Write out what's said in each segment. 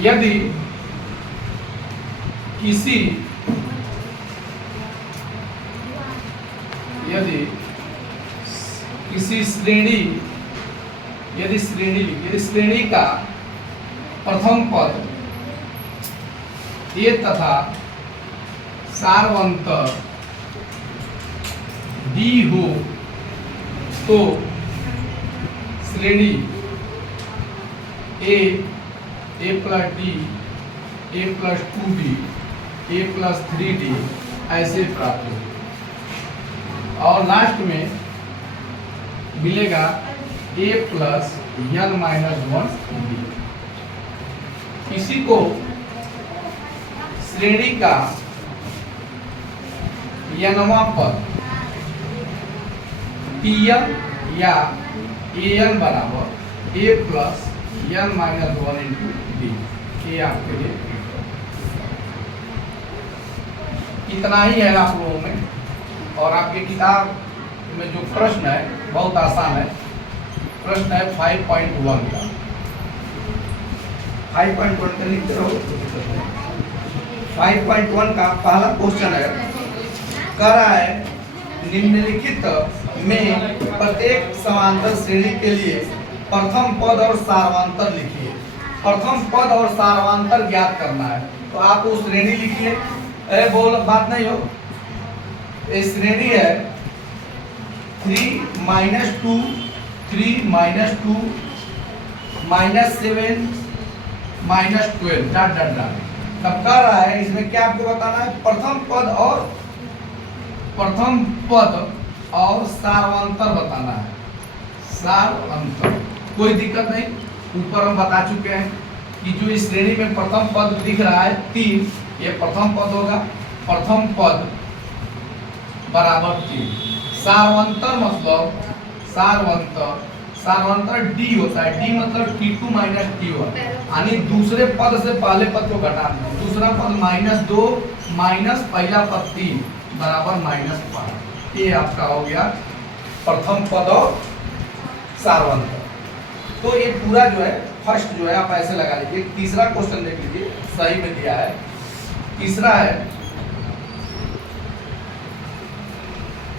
यदि किसी श्रेणी यदि श्रेणी का प्रथम पद ए तथा सार्वंतर डी हो तो श्रेणी ए प्लस डी, ए प्लस 2d, ए प्लस 3d ऐसे प्राप्त हो। और लास्ट में मिलेगा ए प्लस n माइनस 1d। इसी को श्रेणी का nवां पद Pn या An बराबर a plus n minus 1 into D. ये आपके लिए इतना ही है आप लोगों में। और आपके किताब में जो प्रश्न है बहुत आसान है। प्रश्न है 5.1 का। 5.1 का लिखते रहो। 5.1 का पहला क्वेश्चन है, कह रहा है निम्नलिखित में प्रत्येक समांतर श्रेणी के लिए प्रथम पद और सार्वंतर लिखिए। प्रथम पद और सार्वंतर ज्ञात करना है, तो आप वो श्रेणी लिखिए। बोल बात नहीं हो। ये श्रेणी है 3 minus 2, 3 minus 2, minus 7, minus 12 dot dot dot. तब कह रहा है इसमें क्या आपको बताना है, प्रथम पद और सार्वंतर बताना है। सार्वंतर कोई दिक्कत नहीं, ऊपर हम बता चुके हैं कि जो इस श्रेणी में प्रथम पद दिख रहा है 3, ये प्रथम पद होगा। प्रथम पद बराबर 3। सार्वंतर मतलब सार्वंतर डी होता है। डी मतलब T2 माइनस T1, यानी दूसरे पद से पहले पद को घटा दें। दूसरा पद -2 माइनस पहला पद 3 बराबर -5। ये आपका हो गया प्रथम पद और सार्वंतर। तो ये पूरा जो है फर्स्ट जो है आप ऐसे लगा लीजिए। तीसरा क्वेश्चन देख लीजिए, सही में दिया है। तीसरा है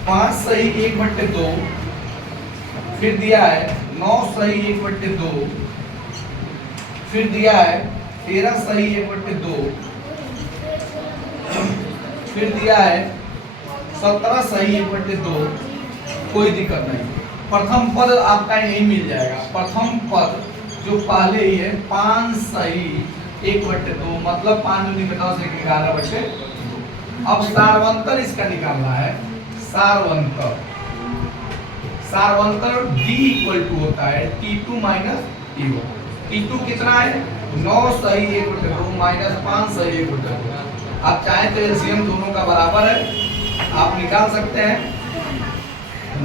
5 सही 1/2, फिर दिया है 9 सही 1/2, फिर दिया है 13 सही 1/2, फिर दिया है 17 सही 1/2। कोई दिक्कत नहीं, प्रथम पद आपका यही मिल जाएगा। प्रथम पद जो पहले ही है 5 सही 1/2, मतलब 5 दूनी 10 1 11/2। अब सार्वंतर इसका निकालना है। सार्वंतर D इक्वल टू होता है T2 माइनस T1। T2 कितना है 9 सही 1/2 माइनस 5 सही 1/2। आप चाहें तो एलसीएम दोनों का बराबर है, आप निकाल सकते हैं।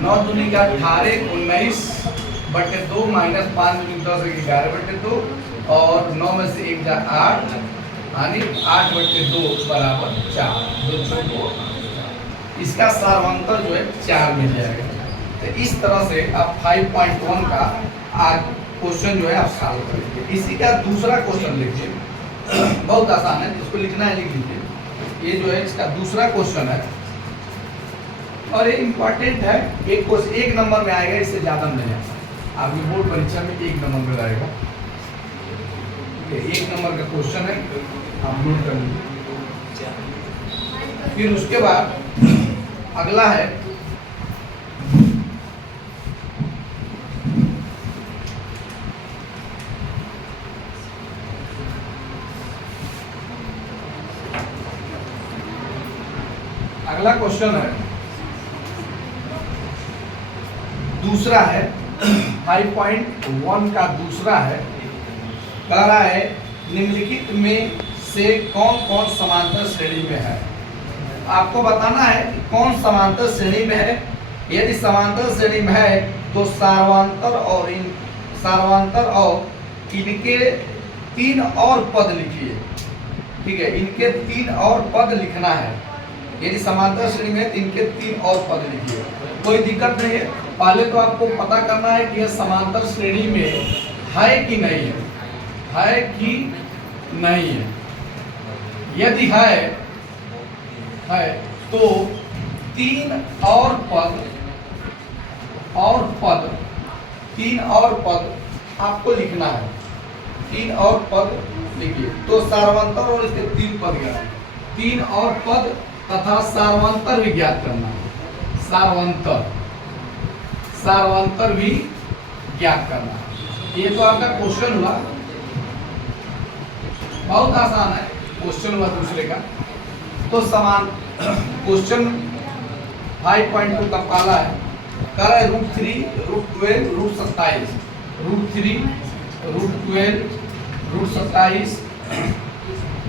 9 दूनी का 18 19/2 माइनस 5 दूनी 10 11/2, और 9 में से 1 जा 8, यानी 8/2 बराबर 4। 2 चौको इसका सार्वंतर जो है 4 मिल जाएगा। तो इस तरह से आप 5.1 का आज क्वेश्चन जो है आप सॉल्व करेंगे। इसी का दूसरा क्वेश्चन लिखिए, बहुत आसान है, इसको लिखना है लिख लीजिए। ये जो है इसका दूसरा क्वेश्चन है और ये इम्पोर्टेंट है। एक नंबर में आएगा, इससे ज़्यादा नहीं आएगा। आपकी बोर्ड परीक्षा में 1 नंबर में आएगा। 1 नंबर का क्वेश्चन है, आप नोट कर लीजिए। फिर उसके बाद अगला है अगला क्वेश्चन है दूसरा है 5.1 का दूसरा है। कह रहा है निम्नलिखित में से कौन कौन समांतर श्रेणी में है। आपको बताना है कि कौन समांतर श्रेणी में है। यदि समांतर श्रेणी में है तो सार्वंतर और इनके 3 और पद लिखिए। ठीक है, इनके 3 और पद लिखना है। यदि समांतर श्रेणी में है तो इनके 3 और पद लिखिए। कोई दिक्कत नहीं है। पहले तो आपको पता करना है कि यह समांतर श्रेणी में है कि नहीं है कि नहीं है। यदि है तो तीन और पद आपको लिखना है। तीन और पद लिखिए। तो सार्वंतर और इसके तीन पद ज्ञात, तीन और पद तथा सार्वंतर भी ज्ञात करना है। सार्वंतर भी ज्ञात करना है। ये तो आपका क्वेश्चन हुआ, बहुत आसान है क्वेश्चन हुआ दूसरे का। तो समान क्वेश्चन 5.2 का पहला है, कर है √3, √12, √27, √3, √12, √27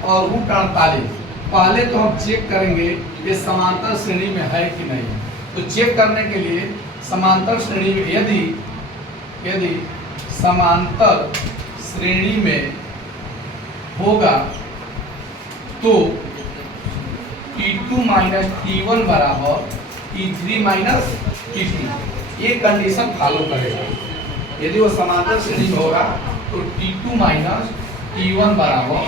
और √48। पहले तो हम चेक करेंगे ये समांतर श्रेणी में है कि नहीं। तो चेक करने के लिए समांतर श्रेणी में यदि समांतर श्रेणी में होगा तो T2 माइनस T1 बराबर T3 माइनस T2, ये कंडीशन फॉलो करेगा। यदि वो समांतर श्रेणी में होगा तो T2 माइनस T1 बराबर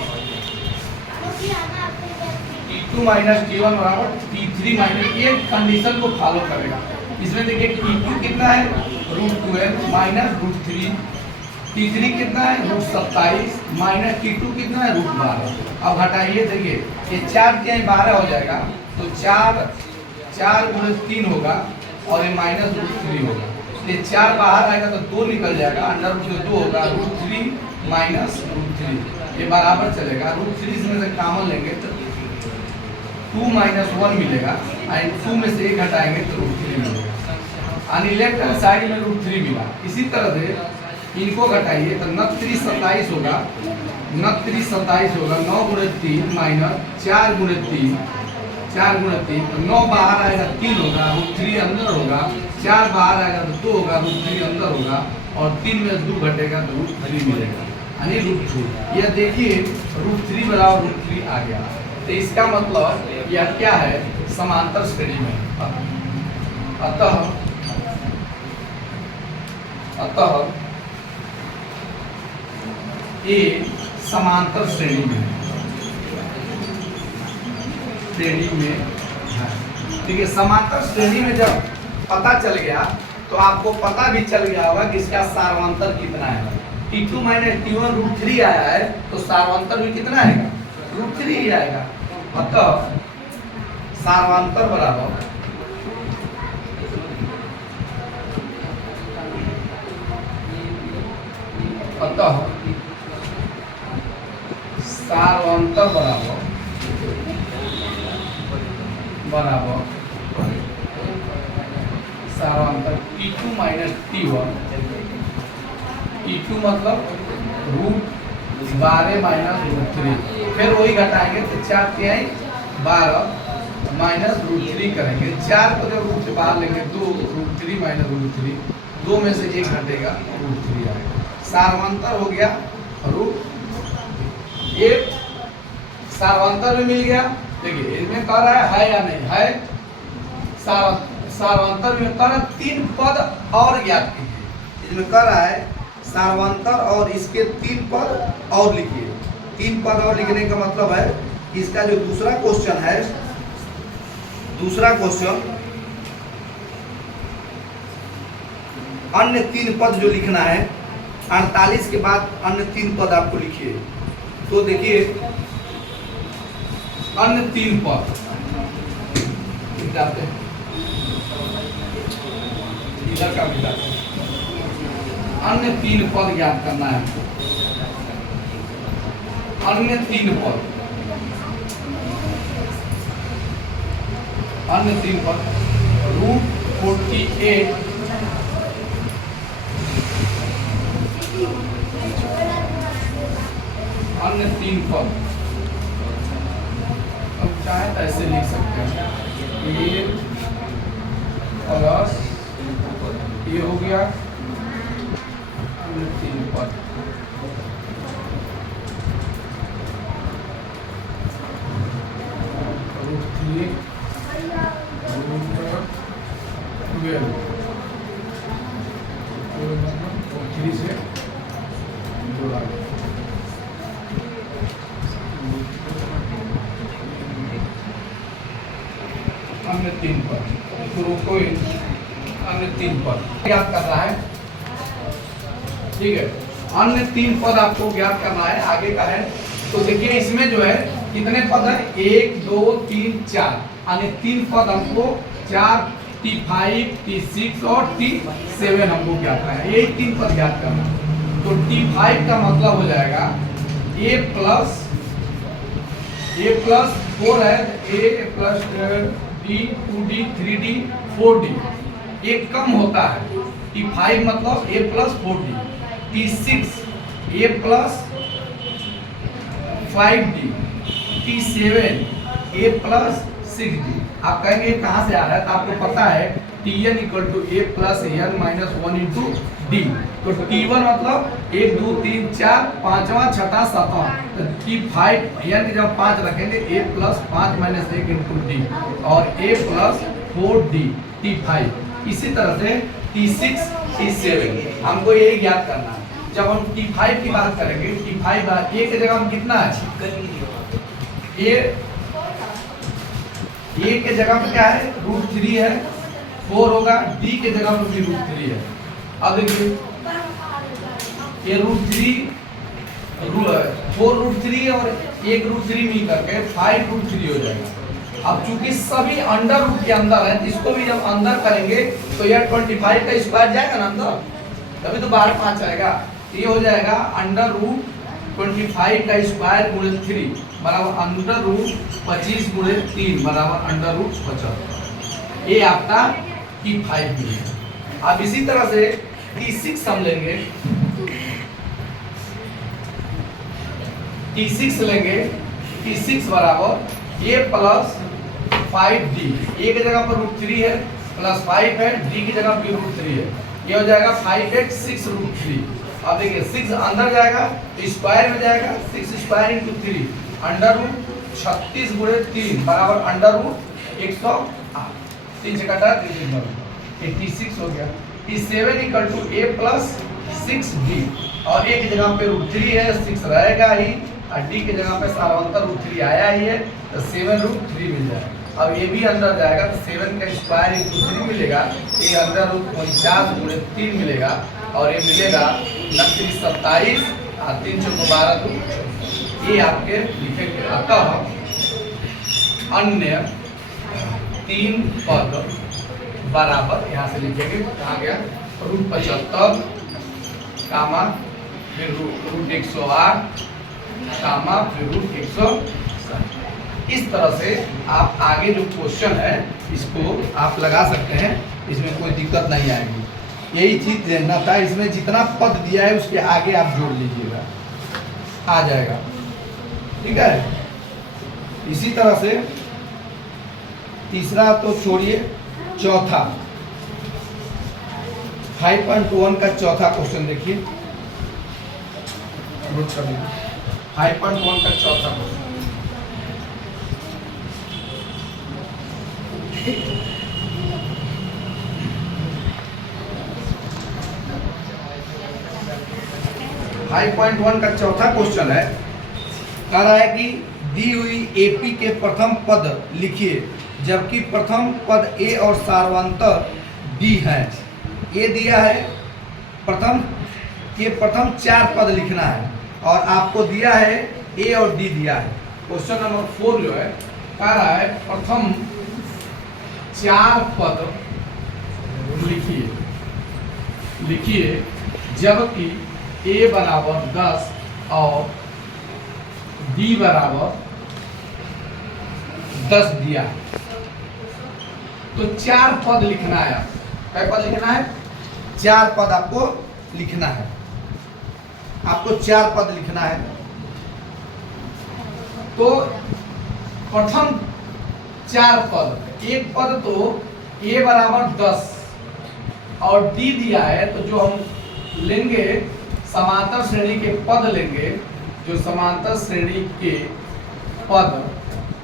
T3 माइनस, ये कंडीशन को फॉलो करेगा। इसमें देखिए T2 कितना है √12 माइनस √3, T3 कितना है √27 माइनस T2 कितना है √12। अब हटाइए, देखिए ये 4 के 12 हो जाएगा, तो 4 गुणित 3 होगा और ये माइनस √3 होगा। ये 4 बाहर आएगा तो 2 निकल जाएगा, अंडर रूट 2 होगा, √3 माइनस √3, ये बराबर चलेगा। √3 इसमें से कॉमन लेंगे तो 2 माइनस 1 मिलेगा, एंड 2 में से 1 हटाएंगे तो √3 मिलेगा। यानी लेफ्ट हैंड साइड में √3 मिला। इसी तरह से इनको घटाइए तो 9 27 होगा, 9 गुणित 3 माइनस 4 गुणित 3, तो 9 बाहर आएगा 3 होगा, √3 अंदर होगा, 4 बाहर आएगा तो 2 होगा, √3 अंदर होगा, और 3 में 2 घटेगा तो √3 मिलेगा, यानी √3। यह देखिए √3 बराबर √3 आ गया। तो इसका मतलब यह क्या है, समांतर श्रेणी में। अतः ये समांतर श्रेणी में है। ठीक है, समांतर श्रेणी में जब पता चल गया तो आपको पता भी चल गया होगा कि इसका सार्वंतर कितना है। T2 माइनस T1 √3 आया है तो सार्वंतर भी कितना आएगा, √3 ही आएगा। अतः सार्वंतर बराबर सार्वंतर T2 माइनस T1, T2 मतलब √12 माइनस √3, फिर वही घटाएंगे तो 4 तिहाई 12 माइनस √3 करेंगे। 4 को जब रूट से बाहर लेंगे 2, √3 माइनस √3, 2 में से 1 घटेगा √3 आएगा। सार्वंतर हो गया √1, सार्वंतर भी मिल गया। देखिए इसमें कह रहा है या नहीं है, सार्वंतर में कह रहा है 3 पद और ज्ञात कीजिए। इसमें कह रहा है सार्वंतर और इसके 3 पद और लिखिए। 3 पद और लिखने का मतलब है इसका जो दूसरा क्वेश्चन है, अन्य 3 पद जो लिखना है, 48 के बाद अन्य 3 पद आपको लिखिए। तो देखिए अन्य 3 पद जाते हैं, इधर का भी जाते हैं। अन्य 3 पद ज्ञात करना है। अन्य 3 पद √48 अन्य 3 पद, अब चाहे तो ऐसे लिख सकते हैं, ये प्लस ये हो गया अन्य 3 पद। √3 से जोड़ा अन्य 3 पद, तो कोई अन्य 3 पद ज्ञात करना है। ठीक है, अन्य 3 पद आपको ज्ञात करना है। आगे का है तो देखिए इसमें जो है कितने पद है, 1 2 3 4, अन्य 3 पद हमको 4 T5 T6 और T7 हमको ज्ञात करना है। यही 3 पद ज्ञात करना है। तो T5 का मतलब हो जाएगा a प्लस 4 है, a plus d 2d 3d 4d, ये कम होता है। T5 मतलब a plus 4d, T6 a plus 5d, T7 a plus 6d। आप कहेंगे कहाँ से आ रहा है, तो आपको पता है Tn equal to a plus n minus 1 into D. तो T1 मतलब 1 2 3 4 पांचवा छठा सातवां, तो T5 n की जब 5 रखेंगे a plus 5 minus 1 into D और a प्लस 4d T5। इसी तरह से T6 T7 हमको यही ज्ञात करना है। जब हम T5 की बात करेंगे, T5 a की जगह हम कितना है, a के जगह पे क्या है, √3 है, 4 होगा, d के जगह पे भी √3 है। अब देखिए ये √3 4√3 और 1√3 मिल करके 5√3 हो जाएगा। अब चूंकि सभी अंडर रूट के अंदर है, इसको भी जब अंदर करेंगे तो यह 25 का स्क्वायर जाएगा ना अंदर, तभी तो बाहर 5 आएगा। ये हो जाएगा √25 का स्क्वायर गुणे 3 बराबर √25 गुणे 3 बराबर √75। ये आपका T5 भी है। अब इसी तरह से T6 हम लेंगे, T6 लेंगे, T6 बराबर a प्लस 5d, a की जगह पर √3 है, प्लस 5 है, d की जगह पर √3 है, ये हो जाएगा 5x 6√3। अब देखिए 6 अंदर जाएगा तो स्क्वायर में जाएगा, 6 स्क्वायर इंटू 3 √36 गुणे 3 बराबर √108। 3 से कटा 3 से T6 हो गया। T7 equal to a plus 6d, और a की जगह पे √3 है, 6 रहेगा ही, और d की जगह पे सारांतर √3 आया ही है, तो 7√3 मिल जाएगा। अब ये भी अंदर जाएगा तो 7 का स्क्वायर इंटू 3 मिलेगा, ये अंदर √49 गुणे 3 मिलेगा, और ये मिलेगा 29 27 और 3 चौको 12। ये आपके लिखेंगे। अतः अन्य 3 पद बराबर, यहाँ से लिखेंगे कहाँ गया, √75 कामा फिर √108 कामा फिर √107। इस तरह से आप आगे जो क्वेश्चन है इसको आप लगा सकते हैं, इसमें कोई दिक्कत नहीं आएगी। यही चीज देखना था, इसमें जितना पद दिया है उसके आगे आप जोड़ लीजिएगा, आ जाएगा। ठीक है, इसी तरह से तीसरा तो छोड़िए, चौथा 5.1 का चौथा क्वेश्चन देखिए, 5.1 का चौथा क्वेश्चन। फाइव पॉइंट 1 का चौथा क्वेश्चन है, कह रहा है कि दी हुई एपी के प्रथम पद लिखिए जबकि प्रथम पद ए और सार्वंतर डी है। ए दिया है, प्रथम के प्रथम 4 पद लिखना है, और आपको दिया है ए और डी दिया है। क्वेश्चन नंबर 4 जो है कह रहा है प्रथम 4 पद लिखिए जबकि a बराबर 10 और d बराबर 10 दिया है। तो 4 पद लिखना है। क्या पद लिखना है? 4 पद आपको लिखना है। आपको 4 पद लिखना है। तो प्रथम 4 पद, एक पद तो a बराबर 10 और d दिया है, तो जो हम लेंगे समांतर श्रेणी के पद लेंगे, जो समांतर श्रेणी के पद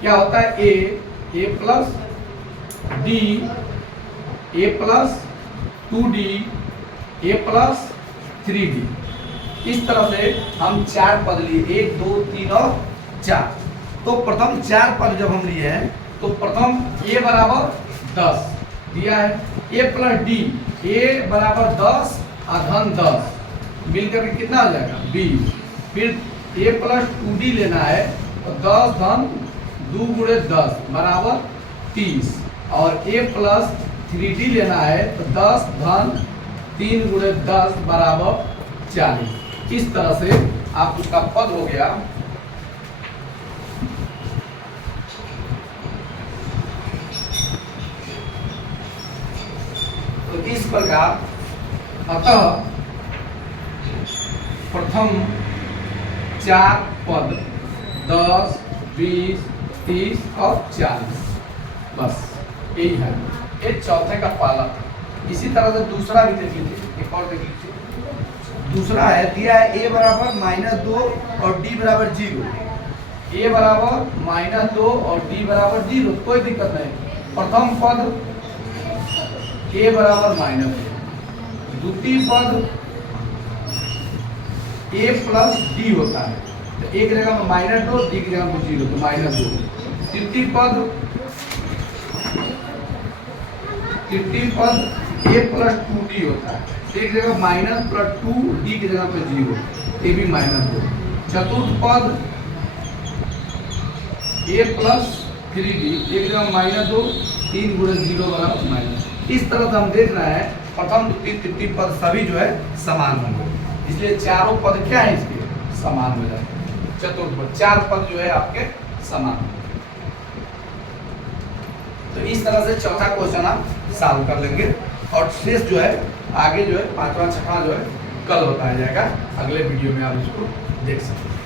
क्या होता है, a plus d, a plus 2d, a plus 3d। इस तरह से हम 4 पद लिए, 1 2 3 और 4। तो प्रथम 4 पद जब हम लिए हैं तो प्रथम a बराबर 10 दिया है। a प्लस डी, a बराबर 10 धन 10 मिलकर के कितना हो जाएगा 20। फिर a प्लस 2d लेना है तो 10 धन 2 गुणे 10 बराबर 30 और a प्लस 3d लेना है तो 10 धन 3 गुणे 10 बराबर 40। इस तरह से आप उसका पद हो गया तो इस प्रकार। अतः प्रथम 4 पद 10, 20, 30 और 40 बस यही है। ये चौथे का पाला। इसी तरह से दूसरा भी देख लीजिए, एक और देख लीजिए। दूसरा है दिया है a बराबर -2 और d बराबर 0। a बराबर -2 और d बराबर 0, कोई दिक्कत नहीं। प्रथम पद a बराबर -2, द्वितीय पद a प्लस d होता है तो एक जगह में -2, d की जगह में 0 तो -2। तृतीय पद a प्लस 2d होता है, एक जगह -+2, d की जगह पे 0, ये भी -2। चतुर्थ पद a प्लस 3d, एक जगह -2, 3 गुणे 0 बराबर -। इस तरह से हम देख रहे हैं प्रथम द्वितीय तृतीय पद सभी जो है समान होंगे, इसलिए चारों पद क्या है इसके समान हो जाएंगे। चतुर्थ पद 4 पद जो है आपके समान होंगे। तो इस तरह से चौथा क्वेश्चन आप सॉल्व कर लेंगे और शेष जो है आगे जो है 5वां 6वां जो है कल बताया जाएगा, अगले वीडियो में आप इसको देख सकते हैं।